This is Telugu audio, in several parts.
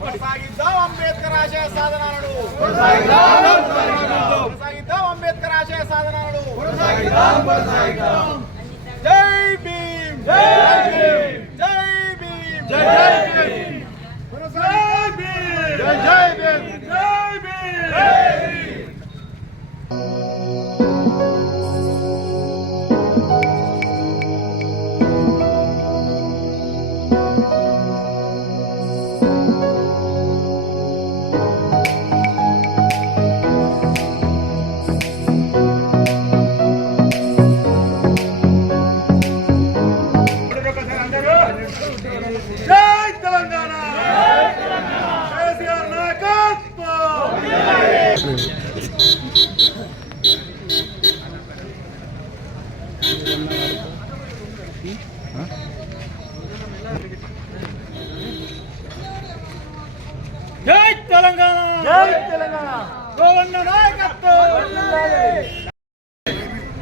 కొనసాగిద్దాం అంబేద్కర్ ఆశయ సాధనాలను. కొనసాగిద్దాం అంబేద్కర్ జై భీమ్ జై భీమ్.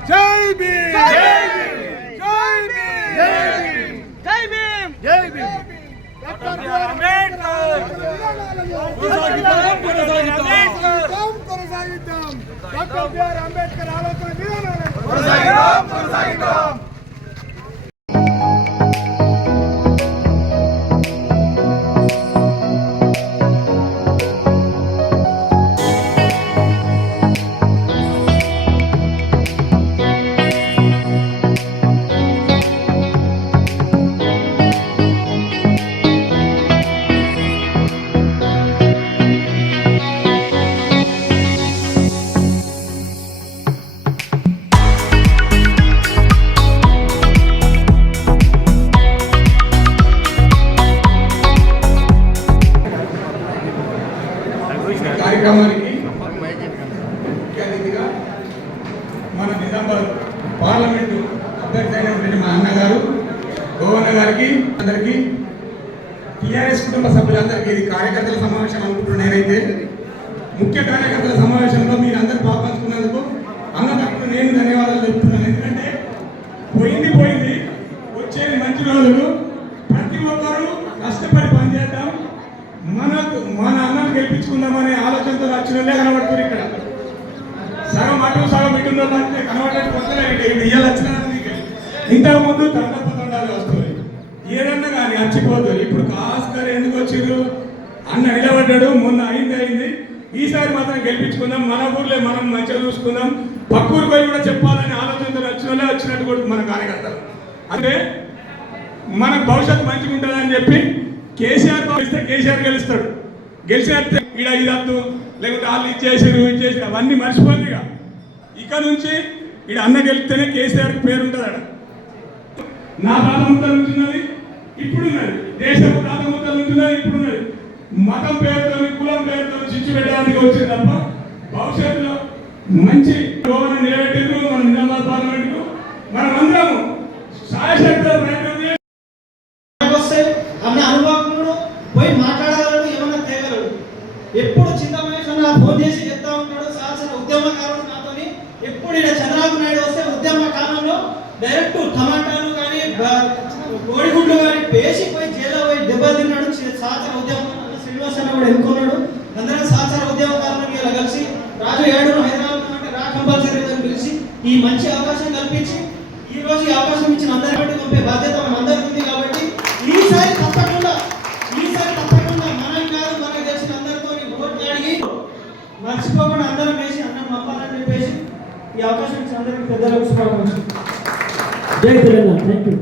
జై భీమ్! జై భీమ్! జై భీమ్! అంబేద్కర్ ఆలోచన పార్లమెంటు అభ్యర్థి అయినటువంటి మా అన్నగారు గోవన్న గారికి అందరికీ టీఆర్ఎస్ కుటుంబ సభ్యులందరికీ ఇది కార్యకర్తల సమావేశం అనుకుంటున్నాను నేనైతే. ముఖ్య కార్యకర్తల సమావేశంలో మీరు అందరూ పాల్పంచుకున్నందుకు అన్నదప్పుడు నేను ధన్యవాదాలు చెప్తున్నాను ఎందుకంటే పోయింది పోయింది వచ్చేది మంచి రోజులు. ప్రతి ఒక్కరూ కష్టపడి పనిచేద్దాం. మనకు మన అన్నను గెలిపించుకుందామనే ఆలోచనతో వచ్చిన వాళ్ళే కనబడుతుంది ఇక్కడ సగం అటు సగం ఇటు ఉన్న వాళ్ళు అంటే కనబడేది కొత్తగా ఇది ఇయ్యాలి ఇంతకు ముందు తండప తండాలు వస్తుంది ఏదన్నా కానీ అచ్చిపోతుంది ఇప్పుడు కాస్కర్ ఎందుకు వచ్చిండ్రు అన్న నిలబడ్డాడు మొన్న అయింది అయింది. ఈసారి మాత్రం గెలిపించుకుందాం. మన ఊర్లో మనం మంచిగా చూసుకుందాం. పక్కూరు పోయి కూడా చెప్పాలని ఆలోచనతో వచ్చిన వచ్చినట్టు కూడా మన కార్యకర్తలు. అంటే మన భవిష్యత్తు మంచిగా ఉంటుందని చెప్పి కేసీఆర్ భావిస్తే కేసీఆర్ గెలుస్తాడు. గెలిచినట్టే ఈడ ఇదద్దు లేకుంటే వాళ్ళు ఇచ్చేసారు ఇచ్చేసారు అవన్నీ మర్చిపోయింది ఇక ఇక నుంచి ఇక్కడ అన్న గెలిస్తేనే కేసీఆర్ పేరు ఉంటుంది నా ప్రాథమికత ఉంటున్నది ఇప్పుడున్నది. దేశం ప్రాథమికత ఉంటున్నది ఇప్పుడున్నది. మతం పేరుతో కులం పేరుతో చిచ్చు పెట్టడానికి వచ్చింది తప్ప భవిష్యత్తులో మంచి గోవన నిలబెట్టేందుకు మన నిజామాబాద్ పార్లమెంట్ మనం అందరము సాయశక్తుల ప్రయత్నం చేసి అన్న పోయి మాట్లాడగలడు ఏమన్నా తేగలడు. ఎప్పుడు చిన్న మహేష్ ఫోన్ చేసి చెప్తా ఉంటాడు శాసన ఉద్యమకారుడు నాతోని. ఎప్పుడు ఇలా డైరెక్ట్ టమాటాలు కానీ బ- కోడిగుడ్లు కానీ పేసి పోయి జైల్లో పోయి దెబ్బతిన్నాడు సహచార సహచర ఉద్యమం అన్న శ్రీనివాస్ అన్న కూడా ఎన్నుకున్నాడు. అందరం సహచార ఉద్యమకారులను ఇలా కలిసి రాజు ఏడు హైదరాబాద్ అంటే రా కంపల్సరీ అని పిలిచి ఈ మంచి అవకాశం కల్పించి ఈ రోజు ఈ అవకాశం ఇచ్చిన అందరికీ పంపే బాధ్యత మన అందరికీ ఉంది కాబట్టి ఈసారి తప్పకుండా ఈసారి తప్పకుండా మనం కాదు మనకు తెలిసిన అందరితో ఓట్లు అడిగి మర్చిపోకుండా అందరం వేసి అందరం పంపాలని చెప్పేసి ఈ అవకాశం ఇచ్చిన అందరికీ పెద్దలకు శుభాకాంక్షలు. జై తెలంగాణ థ్యాంక్ యూ